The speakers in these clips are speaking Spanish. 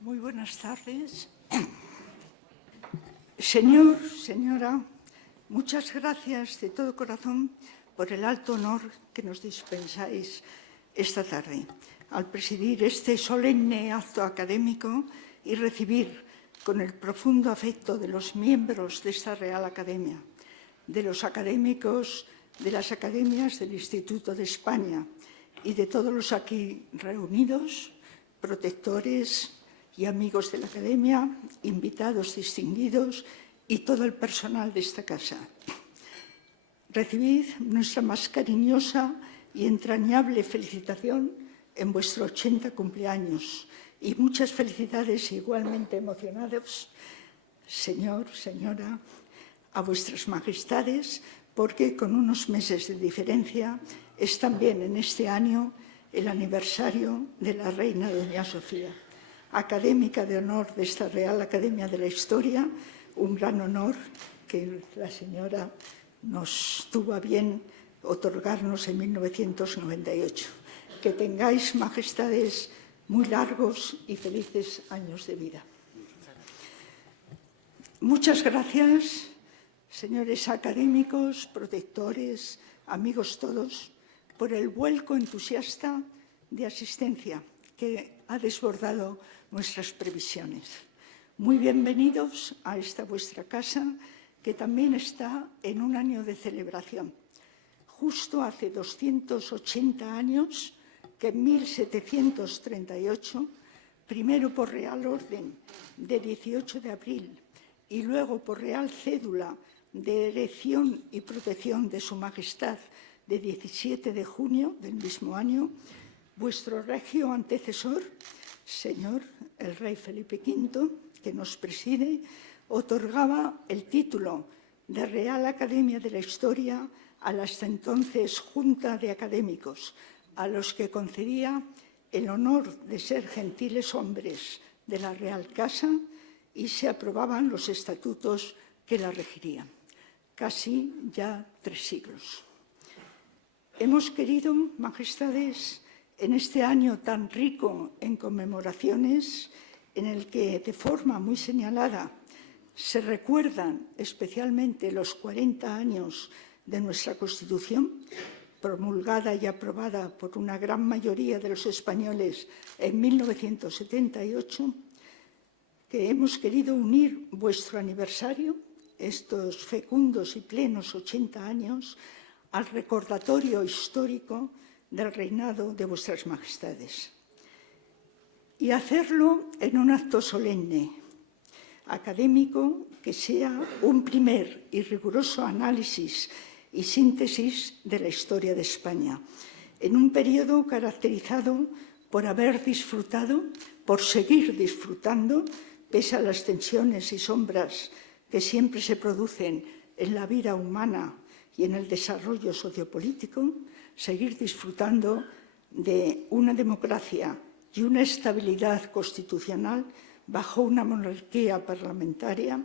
Muy buenas tardes. Señor, señora, muchas gracias de todo corazón por el alto honor que nos dispensáis esta tarde al presidir este solemne acto académico y recibir con el profundo afecto de los miembros de esta Real Academia, de los académicos de las academias del Instituto de España y de todos los aquí reunidos, protectores y amigos de la Academia, invitados distinguidos y todo el personal de esta casa. Recibid nuestra más cariñosa y entrañable felicitación en vuestro 80 cumpleaños y muchas felicidades igualmente emocionados, señor, señora, a vuestras majestades, porque con unos meses de diferencia es también en este año el aniversario de la reina doña Sofía, académica de honor de esta Real Academia de la Historia, un gran honor que la señora nos tuvo a bien otorgarnos en 1998. Que tengáis, majestades, muy largos y felices años de vida. Muchas gracias, señores académicos, protectores, amigos todos, por el vuelco entusiasta de asistencia que ha desbordado nuestras previsiones. Muy bienvenidos a esta vuestra casa, que también está en un año de celebración. Justo hace 280 años que en 1738, primero por Real Orden de 18 de abril y luego por Real Cédula de erección y protección de Su Majestad de 17 de junio del mismo año, vuestro regio antecesor, señor el rey Felipe V, que nos preside, otorgaba el título de Real Academia de la Historia a la hasta entonces Junta de Académicos, a los que concedía el honor de ser gentiles hombres de la Real Casa y se aprobaban los estatutos que la regirían. Casi ya 3 siglos. Hemos querido, majestades, en este año tan rico en conmemoraciones, en el que de forma muy señalada se recuerdan especialmente los 40 años de nuestra Constitución, promulgada y aprobada por una gran mayoría de los españoles en 1978, que hemos querido unir vuestro aniversario, estos fecundos y plenos 80 años, al recordatorio histórico del reinado de vuestras majestades. Y hacerlo en un acto solemne, académico, que sea un primer y riguroso análisis y síntesis de la historia de España, en un periodo caracterizado por haber disfrutado, por seguir disfrutando, pese a las tensiones y sombras que siempre se producen en la vida humana y en el desarrollo sociopolítico, seguir disfrutando de una democracia y una estabilidad constitucional bajo una monarquía parlamentaria,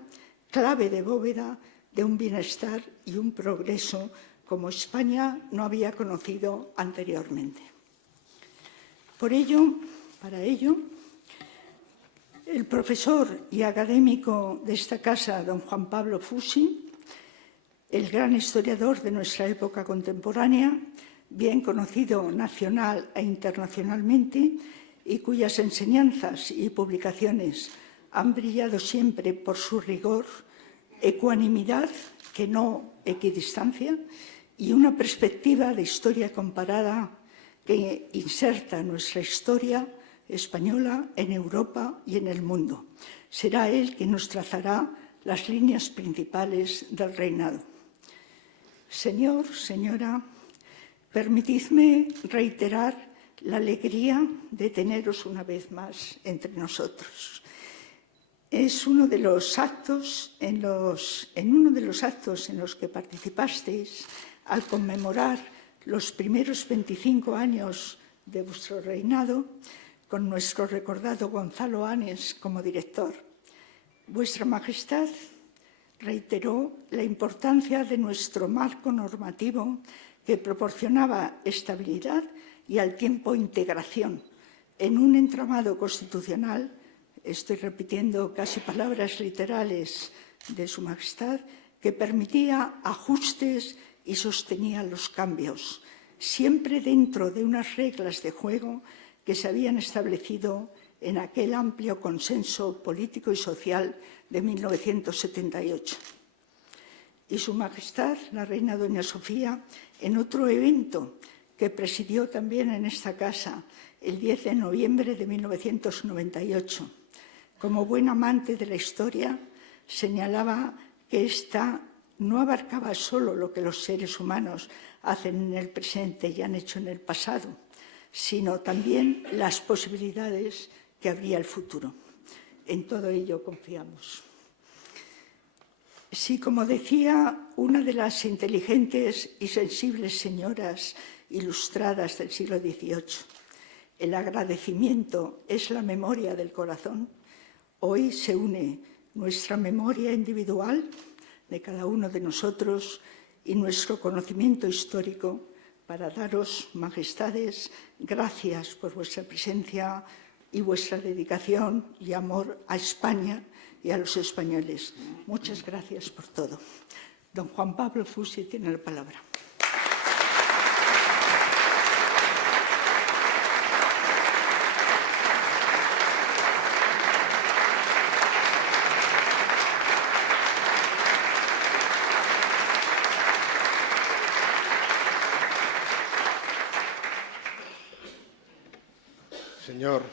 clave de bóveda de un bienestar y un progreso como España no había conocido anteriormente. Por ello, para ello, el profesor y académico de esta casa, don Juan Pablo Fusi, el gran historiador de nuestra época contemporánea, bien conocido nacional e internacionalmente, y cuyas enseñanzas y publicaciones han brillado siempre por su rigor, ecuanimidad, que no equidistancia, y una perspectiva de historia comparada que inserta nuestra historia española en Europa y en el mundo. Será él quien nos trazará las líneas principales del reinado. Señor, señora, permitidme reiterar la alegría de teneros una vez más entre nosotros. Es uno de los actos en los que participasteis al conmemorar los primeros 25 años de vuestro reinado, con nuestro recordado Gonzalo Anes como director. Vuestra Majestad reiteró la importancia de nuestro marco normativo que proporcionaba estabilidad y al tiempo integración en un entramado constitucional estoy repitiendo casi palabras literales de Su Majestad, que permitía ajustes y sostenía los cambios, siempre dentro de unas reglas de juego que se habían establecido en aquel amplio consenso político y social de 1978. Y Su Majestad, la Reina Doña Sofía, en otro evento que presidió también en esta casa el 10 de noviembre de 1998, como buen amante de la historia, señalaba que esta no abarcaba solo lo que los seres humanos hacen en el presente y han hecho en el pasado, sino también las posibilidades que habría el futuro. En todo ello confiamos. Sí, como decía una de las inteligentes y sensibles señoras ilustradas del siglo XVIII, el agradecimiento es la memoria del corazón. Hoy se une nuestra memoria individual de cada uno de nosotros y nuestro conocimiento histórico para daros, majestades, gracias por vuestra presencia y vuestra dedicación y amor a España y a los españoles. Muchas gracias por todo. Don Juan Pablo Fusi tiene la palabra.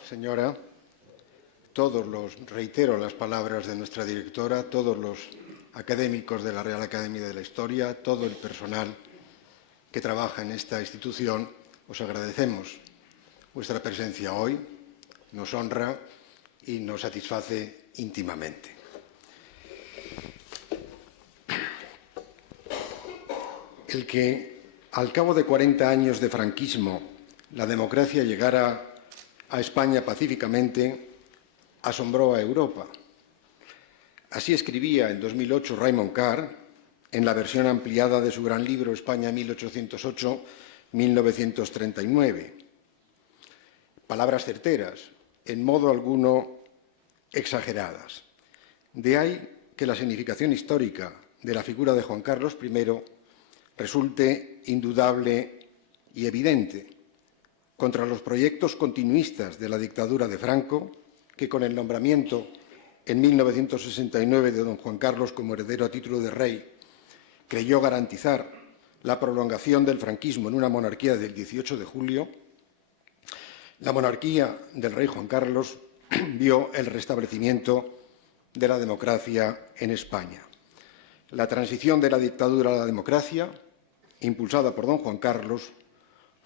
Señora, reitero las palabras de nuestra directora, todos los académicos de la Real Academia de la Historia, todo el personal que trabaja en esta institución, os agradecemos vuestra presencia hoy, nos honra y nos satisface íntimamente. El que, al cabo de 40 años de franquismo, la democracia llegara a España pacíficamente, asombró a Europa. Así escribía en 2008 Raymond Carr, en la versión ampliada de su gran libro España 1808-1939. Palabras certeras, en modo alguno exageradas. De ahí que la significación histórica de la figura de Juan Carlos I resulte indudable y evidente contra los proyectos continuistas de la dictadura de Franco, que con el nombramiento en 1969 de don Juan Carlos como heredero a título de rey, creyó garantizar la prolongación del franquismo en una monarquía del 18 de julio, la monarquía del rey Juan Carlos vio el restablecimiento de la democracia en España. La transición de la dictadura a la democracia, impulsada por don Juan Carlos,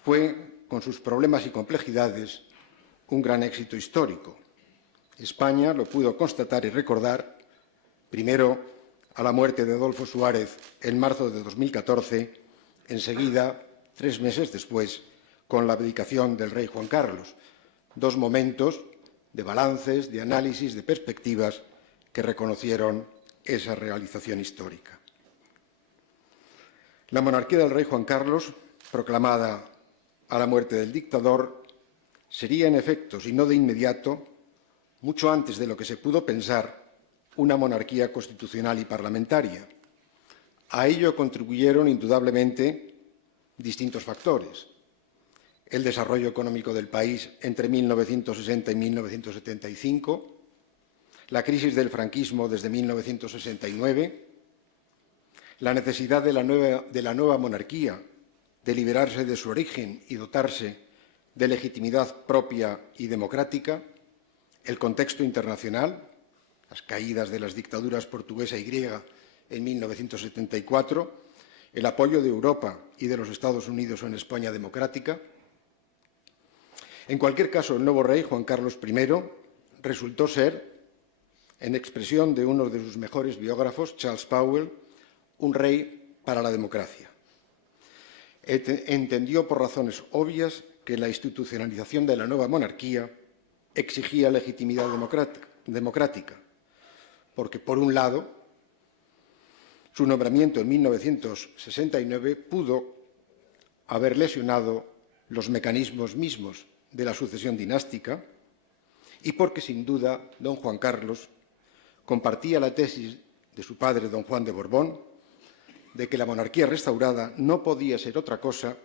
fue, con sus problemas y complejidades, un gran éxito histórico. España lo pudo constatar y recordar, primero a la muerte de Adolfo Suárez en marzo de 2014, enseguida, 3 meses después, con la abdicación del rey Juan Carlos. Dos momentos de balances, de análisis, de perspectivas que reconocieron esa realización histórica. La monarquía del rey Juan Carlos, proclamada a la muerte del dictador, sería en efecto, si no de inmediato, mucho antes de lo que se pudo pensar, una monarquía constitucional y parlamentaria. A ello contribuyeron indudablemente distintos factores. El desarrollo económico del país entre 1960 y 1975, la crisis del franquismo desde 1969, la necesidad de la nueva monarquía de liberarse de su origen y dotarse de legitimidad propia y democrática, el contexto internacional, las caídas de las dictaduras portuguesa y griega en 1974, el apoyo de Europa y de los Estados Unidos en España democrática. En cualquier caso, el nuevo rey, Juan Carlos I, resultó ser, en expresión de uno de sus mejores biógrafos, Charles Powell, un rey para la democracia. Entendió por razones obvias que la institucionalización de la nueva monarquía exigía legitimidad democrática, porque, por un lado, su nombramiento en 1969 pudo haber lesionado los mecanismos mismos de la sucesión dinástica y porque, sin duda, don Juan Carlos compartía la tesis de su padre, don Juan de Borbón, de que la monarquía restaurada no podía ser otra cosa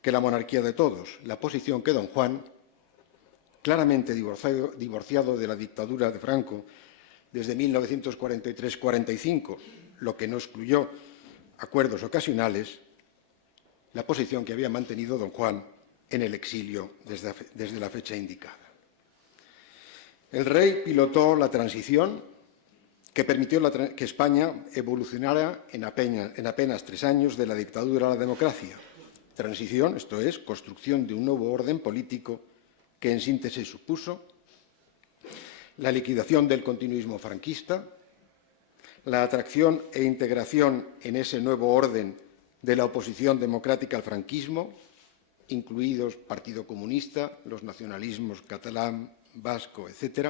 que la monarquía de todos, la posición que don Juan, claramente divorciado de la dictadura de Franco desde 1943-45, lo que no excluyó acuerdos ocasionales, la posición que había mantenido don Juan en el exilio desde la fecha indicada. El rey pilotó la transición que permitió que España evolucionara en apenas 3 años de la dictadura a la democracia. Transición, esto es, construcción de un nuevo orden político que en síntesis supuso la liquidación del continuismo franquista, la atracción e integración en ese nuevo orden de la oposición democrática al franquismo, incluidos Partido Comunista, los nacionalismos catalán, vasco, etc.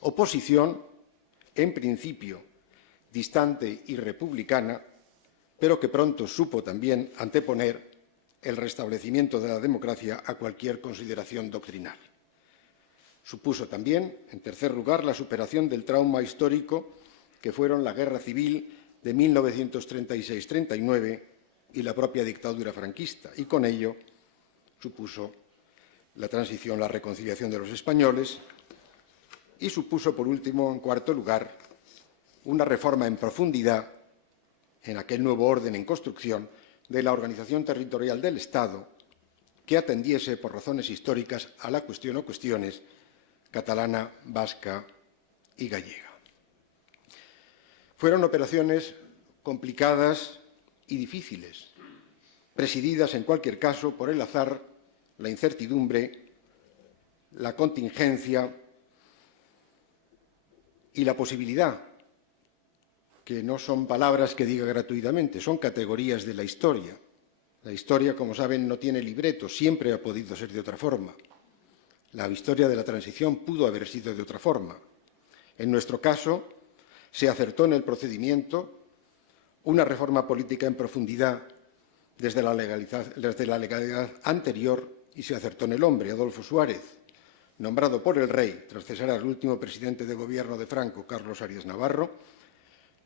Oposición, en principio, distante y republicana, pero que pronto supo también anteponer el restablecimiento de la democracia a cualquier consideración doctrinal. Supuso también, en tercer lugar, la superación del trauma histórico que fueron la Guerra Civil de 1936-39 y la propia dictadura franquista, y con ello supuso la transición, la reconciliación de los españoles, y supuso, por último, en cuarto lugar, una reforma en profundidad en aquel nuevo orden en construcción de la organización territorial del Estado que atendiese, por razones históricas, a la cuestión o cuestiones catalana, vasca y gallega. Fueron operaciones complicadas y difíciles, presididas en cualquier caso por el azar, la incertidumbre, la contingencia y la posibilidad, que no son palabras que diga gratuitamente, son categorías de la historia. La historia, como saben, no tiene libreto, siempre ha podido ser de otra forma. La historia de la transición pudo haber sido de otra forma. En nuestro caso, se acertó en el procedimiento, una reforma política en profundidad desde la legalidad anterior, y se acertó en el hombre, Adolfo Suárez, nombrado por el rey tras cesar al último presidente de gobierno de Franco, Carlos Arias Navarro,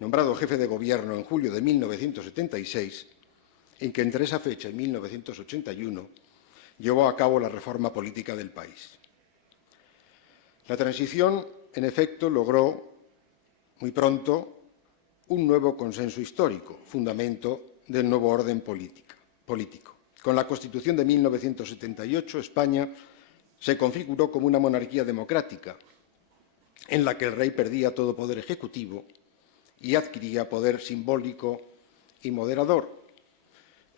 nombrado jefe de gobierno en julio de 1976, en que entre esa fecha y 1981 llevó a cabo la reforma política del país. La transición, en efecto, logró muy pronto un nuevo consenso histórico, fundamento del nuevo orden político. Con la Constitución de 1978, España se configuró como una monarquía democrática, en la que el rey perdía todo poder ejecutivo y adquiría poder simbólico y moderador.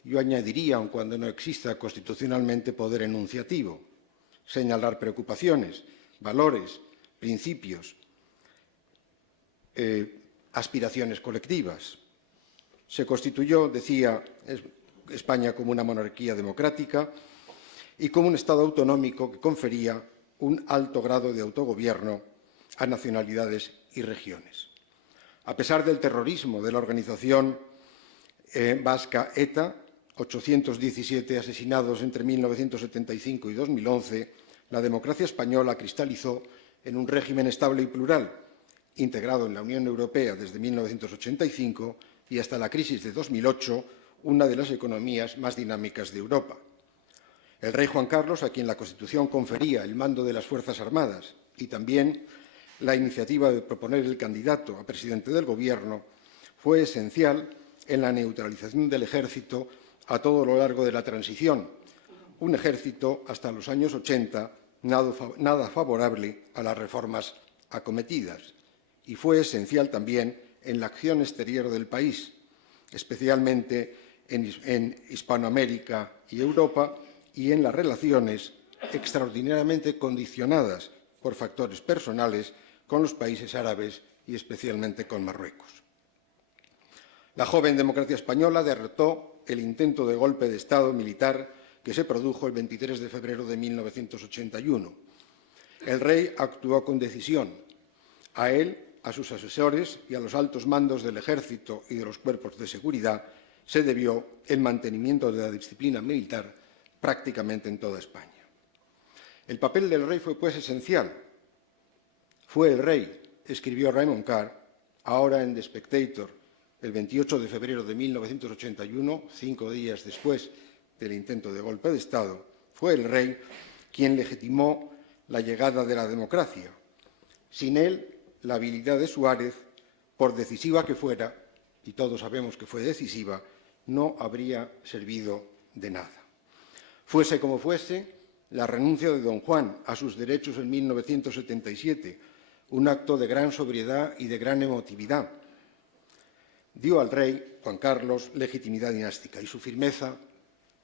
Yo añadiría, aun cuando no exista constitucionalmente, poder enunciativo, señalar preocupaciones, valores, principios, aspiraciones colectivas. Se constituyó, decía, España como una monarquía democrática y como un Estado autonómico que confería un alto grado de autogobierno a nacionalidades y regiones. A pesar del terrorismo de la organización vasca ETA, 817 asesinados entre 1975 y 2011, la democracia española cristalizó en un régimen estable y plural, integrado en la Unión Europea desde 1985 y hasta la crisis de 2008, una de las economías más dinámicas de Europa. El rey Juan Carlos, a quien la Constitución confería el mando de las Fuerzas Armadas y también la iniciativa de proponer el candidato a presidente del Gobierno, fue esencial en la neutralización del ejército a todo lo largo de la transición, un ejército hasta los años 80 nada favorable a las reformas acometidas, y fue esencial también en la acción exterior del país, especialmente en Hispanoamérica y Europa, y en las relaciones extraordinariamente condicionadas por factores personales con los países árabes y especialmente con Marruecos. La joven democracia española derrotó el intento de golpe de Estado militar que se produjo el 23 de febrero de 1981. El rey actuó con decisión. A él, a sus asesores y a los altos mandos del ejército y de los cuerpos de seguridad se debió el mantenimiento de la disciplina militar prácticamente en toda España. El papel del rey fue, pues, esencial. Fue el rey, escribió Raymond Carr, ahora en The Spectator, el 28 de febrero de 1981, 5 días después del intento de golpe de Estado, fue el rey quien legitimó la llegada de la democracia. Sin él, la habilidad de Suárez, por decisiva que fuera, y todos sabemos que fue decisiva, no habría servido de nada. Fuese como fuese, la renuncia de don Juan a sus derechos en 1977, un acto de gran sobriedad y de gran emotividad, dio al rey Juan Carlos legitimidad dinástica, y su firmeza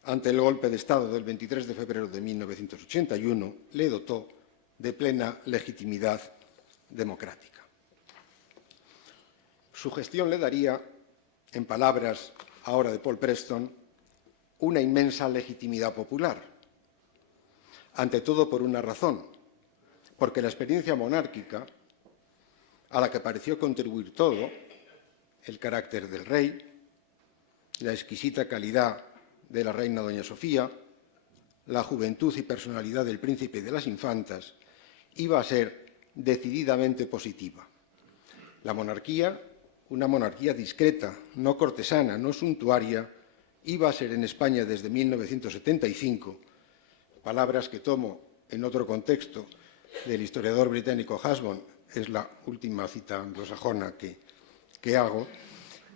ante el golpe de Estado del 23 de febrero de 1981 le dotó de plena legitimidad democrática. Su gestión le daría, en palabras ahora de Paul Preston, una inmensa legitimidad popular. Ante todo por una razón, porque la experiencia monárquica, a la que pareció contribuir todo, el carácter del rey, la exquisita calidad de la reina doña Sofía, la juventud y personalidad del príncipe y de las infantas, iba a ser decididamente positiva. La monarquía, una monarquía discreta, no cortesana, no suntuaria, iba a ser en España desde 1975, palabras que tomo en otro contexto del historiador británico Husband, es la última cita anglosajona que hago,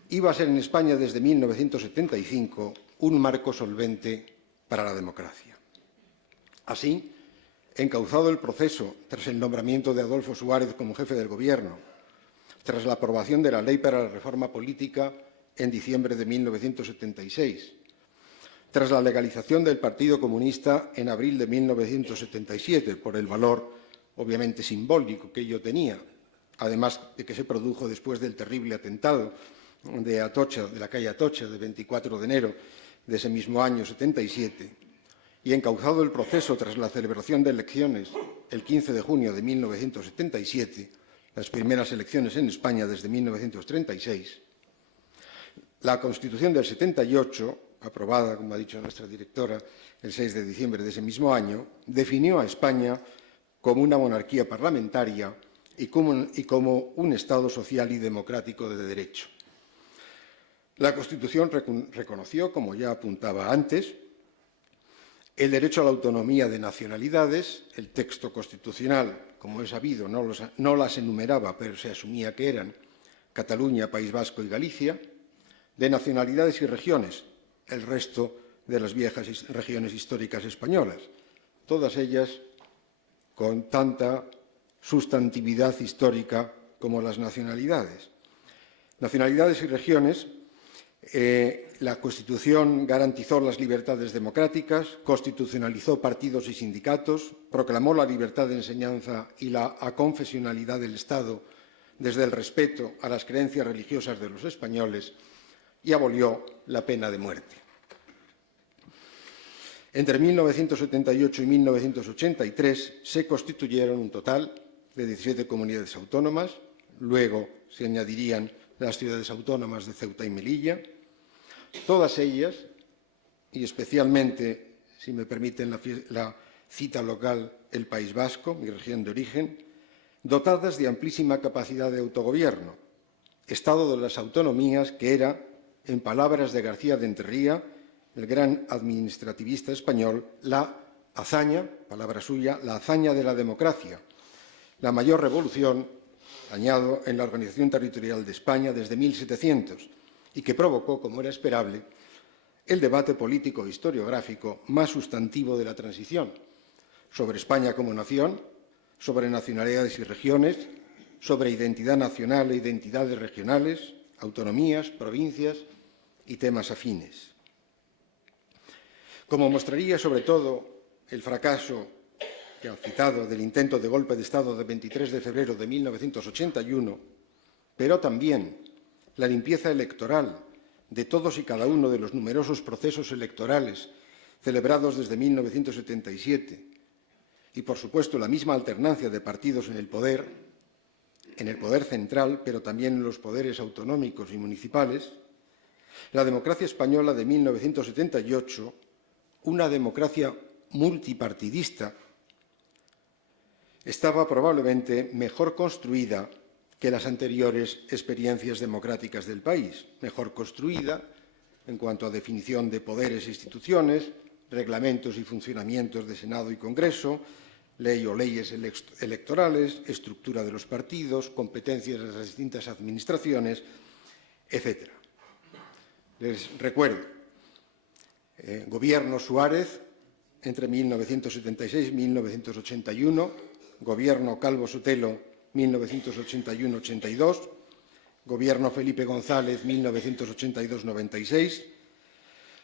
iba a ser en España desde 1975 un marco solvente para la democracia. Así, encauzado el proceso tras el nombramiento de Adolfo Suárez como jefe del Gobierno, tras la aprobación de la Ley para la Reforma Política en diciembre de 1976, tras la legalización del Partido Comunista en abril de 1977, por el valor obviamente simbólico que ello tenía, además de que se produjo después del terrible atentado de Atocha, de la calle Atocha, de 24 de enero de ese mismo año 77, y encauzado el proceso tras la celebración de elecciones el 15 de junio de 1977, las primeras elecciones en España desde 1936, la Constitución del 78, aprobada, como ha dicho nuestra directora, el 6 de diciembre de ese mismo año, definió a España como una monarquía parlamentaria y como un Estado social y democrático de derecho. La Constitución reconoció, como ya apuntaba antes, el derecho a la autonomía de nacionalidades. El texto constitucional, como es sabido, no las enumeraba, pero se asumía que eran Cataluña, País Vasco y Galicia, de nacionalidades y regiones, el resto de las viejas regiones históricas españolas, todas ellas con tanta sustantividad histórica como las nacionalidades. Nacionalidades y regiones, la Constitución garantizó las libertades democráticas, constitucionalizó partidos y sindicatos, proclamó la libertad de enseñanza y la aconfesionalidad del Estado desde el respeto a las creencias religiosas de los españoles y abolió la pena de muerte. Entre 1978 y 1983 se constituyeron un total de 17 comunidades autónomas, luego se añadirían las ciudades autónomas de Ceuta y Melilla, todas ellas, y especialmente, si me permiten la cita local, el País Vasco, mi región de origen, dotadas de amplísima capacidad de autogobierno, Estado de las autonomías que era, en palabras de García de Enterría, el gran administrativista español, la hazaña, palabra suya, la hazaña de la democracia, la mayor revolución, añado, en la organización territorial de España desde 1700 y que provocó, como era esperable, el debate político e historiográfico más sustantivo de la transición sobre España como nación, sobre nacionalidades y regiones, sobre identidad nacional e identidades regionales, autonomías, provincias y temas afines. Como mostraría sobre todo el fracaso que han citado del intento de golpe de Estado del 23 de febrero de 1981, pero también la limpieza electoral de todos y cada uno de los numerosos procesos electorales celebrados desde 1977 y, por supuesto, la misma alternancia de partidos en el poder central, pero también en los poderes autonómicos y municipales, la democracia española de 1978, una democracia multipartidista, estaba probablemente mejor construida que las anteriores experiencias democráticas del país, mejor construida en cuanto a definición de poderes e instituciones, reglamentos y funcionamientos de Senado y Congreso, ley o leyes electorales, estructura de los partidos, competencias de las distintas administraciones, etc. Les recuerdo, Gobierno Suárez entre 1976 y 1981, Gobierno Calvo Sotelo 1981-82, Gobierno Felipe González 1982-96,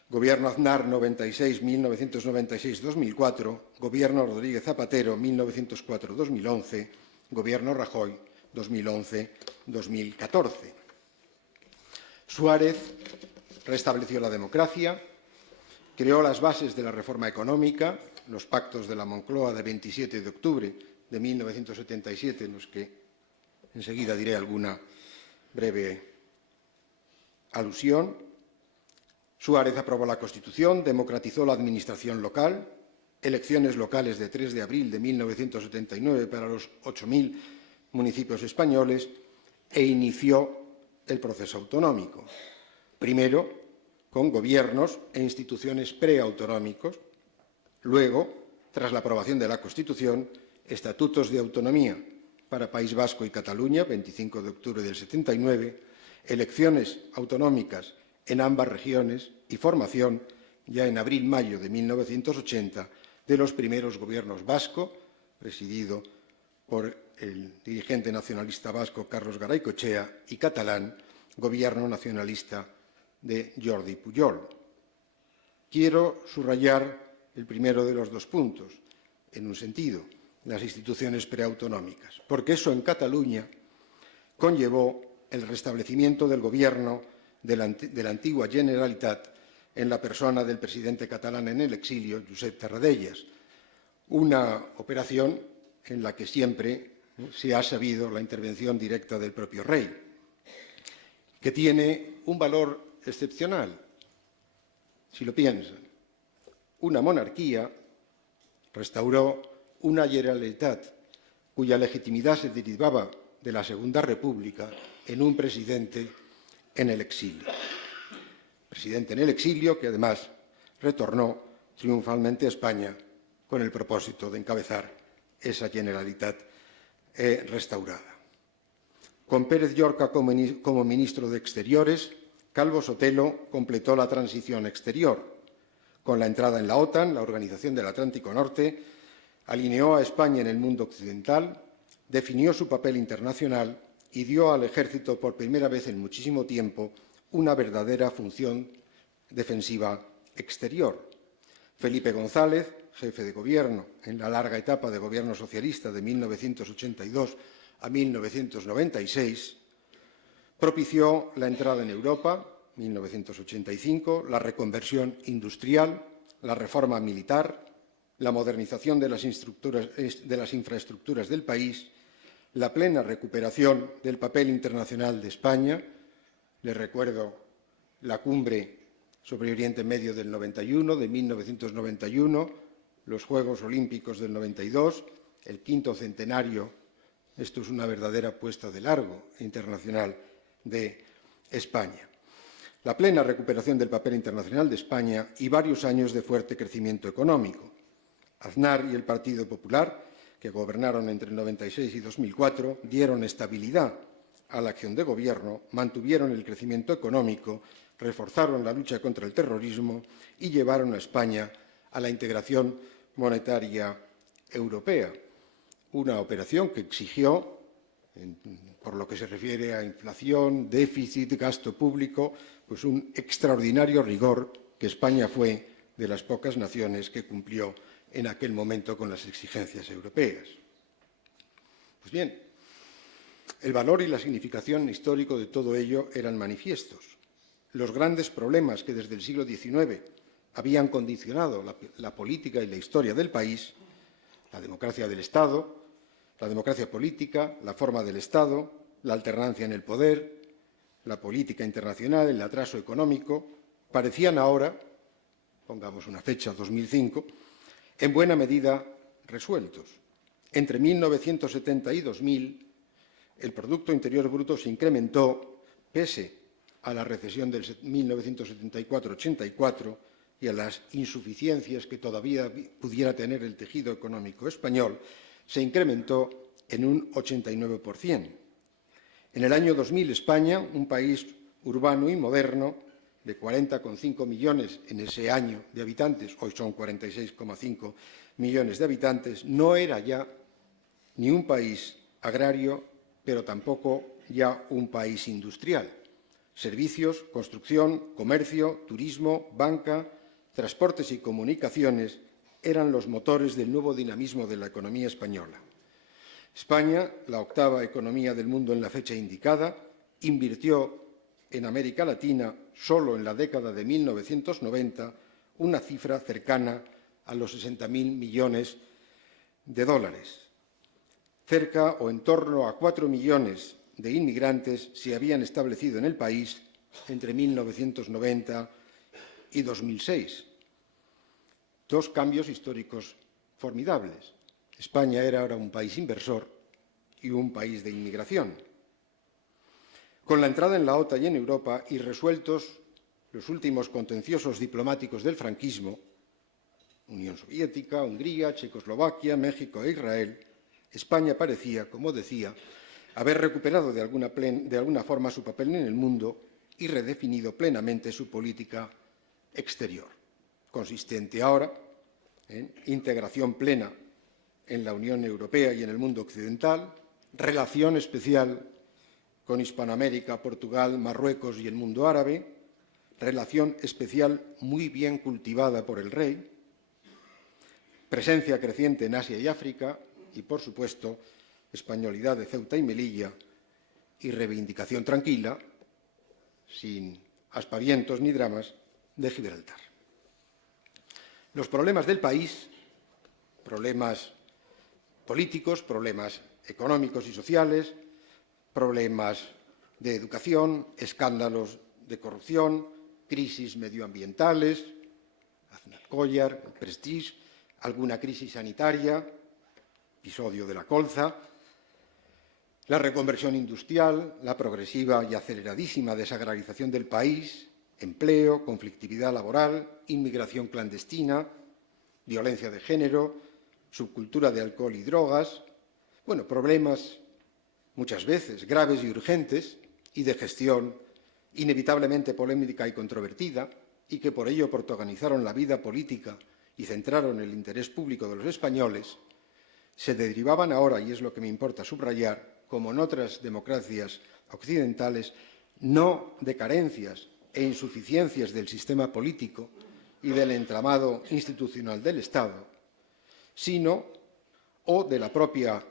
Gobierno Aznar 1996-2004, Gobierno Rodríguez Zapatero 1904-2011, Gobierno Rajoy 2011-2014. Suárez restableció la democracia, creó las bases de la reforma económica, los pactos de la Moncloa de 27 de octubre de 1977, en los que enseguida diré alguna breve alusión. Suárez aprobó la Constitución, democratizó la administración local, elecciones locales de 3 de abril de 1979 para los 8.000 municipios españoles e inició el proceso autonómico. Primero, con gobiernos e instituciones preautonómicos. Luego, tras la aprobación de la Constitución, estatutos de autonomía para País Vasco y Cataluña, 25 de octubre del 79, elecciones autonómicas en ambas regiones y formación, ya en abril-mayo de 1980, de los primeros gobiernos vasco, presidido por el dirigente nacionalista vasco Carlos Garaycochea, y catalán, gobierno nacionalista de Jordi Pujol. Quiero subrayar el primero de los dos puntos, en un sentido, las instituciones preautonómicas, porque eso en Cataluña conllevó el restablecimiento del gobierno de la antigua Generalitat en la persona del presidente catalán en el exilio, Josep Tarradellas, una operación en la que siempre se ha sabido la intervención directa del propio rey, que tiene un valor excepcional, si lo piensan. Una monarquía restauró una Generalitat cuya legitimidad se derivaba de la Segunda República en un presidente en el exilio. Presidente en el exilio que además retornó triunfalmente a España con el propósito de encabezar esa Generalitat restaurada. Con Pérez Llorca como ministro de Exteriores, Calvo Sotelo completó la transición exterior. Con la entrada en la OTAN, la Organización del Atlántico Norte, alineó a España en el mundo occidental, definió su papel internacional y dio al ejército por primera vez en muchísimo tiempo una verdadera función defensiva exterior. Felipe González, jefe de gobierno en la larga etapa de gobierno socialista de 1982 a 1996, propició la entrada en Europa, 1985, la reconversión industrial, la reforma militar, la modernización de las infraestructuras del país, la plena recuperación del papel internacional de España. Les recuerdo la cumbre sobre Oriente Medio del 91, de 1991, los Juegos Olímpicos del 92, el quinto centenario. Esto es una verdadera puesta de largo internacional de España. La plena recuperación del papel internacional de España y varios años de fuerte crecimiento económico. Aznar y el Partido Popular, que gobernaron entre el 96 y 2004, dieron estabilidad a la acción de gobierno, mantuvieron el crecimiento económico, reforzaron la lucha contra el terrorismo y llevaron a España a la integración monetaria europea. Una operación que exigió, por lo que se refiere a inflación, déficit, gasto público, pues un extraordinario rigor que España fue de las pocas naciones que cumplió en aquel momento con las exigencias europeas. Pues bien, el valor y la significación histórico de todo ello eran manifiestos. Los grandes problemas que desde el siglo XIX habían condicionado la política y la historia del país, la democracia del Estado, la democracia política, la forma del Estado, la alternancia en el poder, la política internacional, el atraso económico, parecían ahora, pongamos una fecha, 2005, en buena medida resueltos. Entre 1970 y 2000, el Producto Interior Bruto se incrementó, pese a la recesión del 1974-84 y a las insuficiencias que todavía pudiera tener el tejido económico español, se incrementó en un 89%. En el año 2000, España, un país urbano y moderno, de 40,5 millones en ese año de habitantes, hoy son 46,5 millones de habitantes, no era ya ni un país agrario, pero tampoco ya un país industrial. Servicios, construcción, comercio, turismo, banca, transportes y comunicaciones eran los motores del nuevo dinamismo de la economía española. España, la octava economía del mundo en la fecha indicada, invirtió en América Latina, solo en la década de 1990, una cifra cercana a los 60.000 millones de dólares. Cerca o en torno a 4 millones de inmigrantes se habían establecido en el país entre 1990 y 2006. Dos cambios históricos formidables. España era ahora un país inversor y un país de inmigración. Con la entrada en la OTAN y en Europa y resueltos los últimos contenciosos diplomáticos del franquismo, Unión Soviética, Hungría, Checoslovaquia, México e Israel, España parecía, como decía, haber recuperado de alguna forma su papel en el mundo y redefinido plenamente su política exterior, consistente ahora en integración plena en la Unión Europea y en el mundo occidental, relación especial con Hispanoamérica, Portugal, Marruecos y el mundo árabe, relación especial muy bien cultivada por el rey, presencia creciente en Asia y África y, por supuesto, españolidad de Ceuta y Melilla y reivindicación tranquila, sin aspavientos ni dramas, de Gibraltar. Los problemas del país, problemas políticos, problemas económicos y sociales, problemas de educación, escándalos de corrupción, crisis medioambientales, Aznalcóllar, Prestige, alguna crisis sanitaria, episodio de la colza, la reconversión industrial, la progresiva y aceleradísima desagrarización del país, empleo, conflictividad laboral, inmigración clandestina, violencia de género, subcultura de alcohol y drogas, problemas muchas veces graves y urgentes y de gestión inevitablemente polémica y controvertida y que por ello protagonizaron la vida política y centraron el interés público de los españoles, se derivaban ahora, y es lo que me importa subrayar, como en otras democracias occidentales, no de carencias e insuficiencias del sistema político y del entramado institucional del Estado, sino o de la propia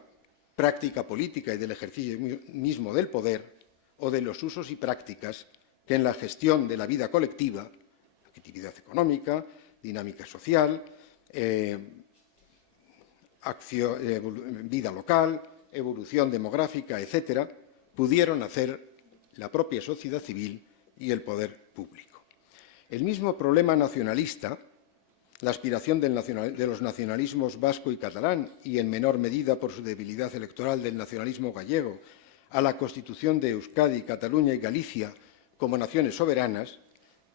práctica política y del ejercicio mismo del poder, o de los usos y prácticas que en la gestión de la vida colectiva, actividad económica, dinámica social, vida local, evolución demográfica, etcétera, pudieron hacer la propia sociedad civil y el poder público. El mismo problema nacionalista, la aspiración de los nacionalismos vasco y catalán y, en menor medida por su debilidad electoral, del nacionalismo gallego, a la constitución de Euskadi, Cataluña y Galicia como naciones soberanas,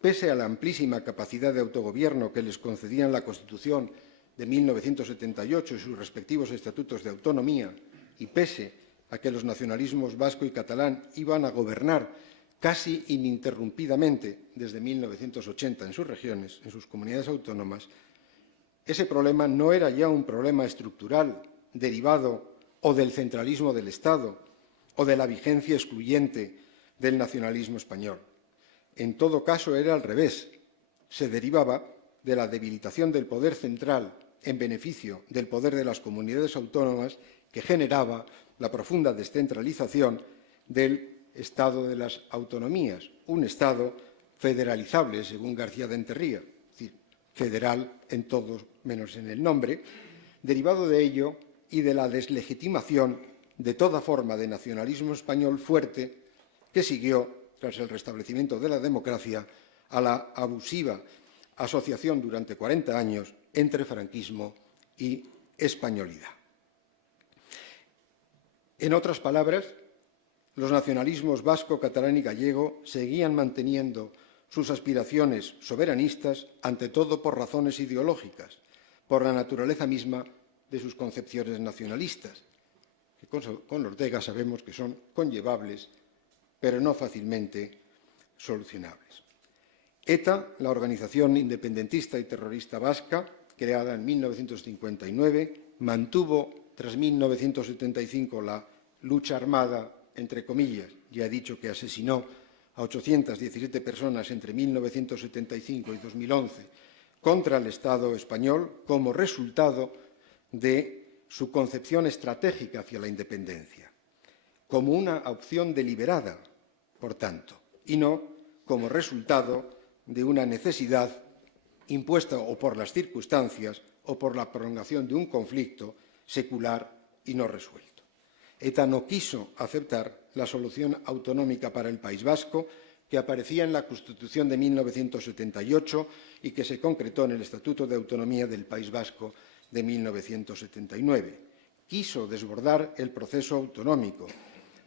pese a la amplísima capacidad de autogobierno que les concedían la Constitución de 1978 y sus respectivos estatutos de autonomía, y pese a que los nacionalismos vasco y catalán iban a gobernar casi ininterrumpidamente desde 1980 en sus regiones, en sus comunidades autónomas, ese problema no era ya un problema estructural derivado o del centralismo del Estado o de la vigencia excluyente del nacionalismo español. En todo caso, era al revés. Se derivaba de la debilitación del poder central en beneficio del poder de las comunidades autónomas que generaba la profunda descentralización del Estado de las autonomías, un Estado federalizable, según García de Enterría, es decir, federal en todo menos en el nombre, derivado de ello y de la deslegitimación de toda forma de nacionalismo español fuerte que siguió, tras el restablecimiento de la democracia, a la abusiva asociación durante 40 años entre franquismo y españolidad. En otras palabras, los nacionalismos vasco, catalán y gallego seguían manteniendo sus aspiraciones soberanistas, ante todo por razones ideológicas, por la naturaleza misma de sus concepciones nacionalistas, que con Ortega sabemos que son conllevables, pero no fácilmente solucionables. ETA, la organización independentista y terrorista vasca, creada en 1959, mantuvo tras 1975 la lucha armada, entre comillas, ya he dicho que asesinó a 817 personas entre 1975 y 2011 contra el Estado español como resultado de su concepción estratégica hacia la independencia, como una opción deliberada, por tanto, y no como resultado de una necesidad impuesta o por las circunstancias o por la prolongación de un conflicto secular y no resuelto. ETA no quiso aceptar la solución autonómica para el País Vasco que aparecía en la Constitución de 1978 y que se concretó en el Estatuto de Autonomía del País Vasco de 1979. Quiso desbordar el proceso autonómico,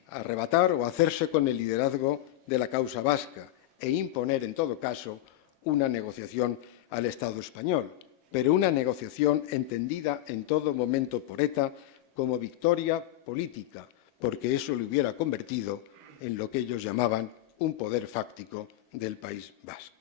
arrebatar o hacerse con el liderazgo de la causa vasca e imponer, en todo caso, una negociación al Estado español, pero una negociación entendida en todo momento por ETA como victoria política, porque eso le hubiera convertido en lo que ellos llamaban un poder fáctico del País Vasco.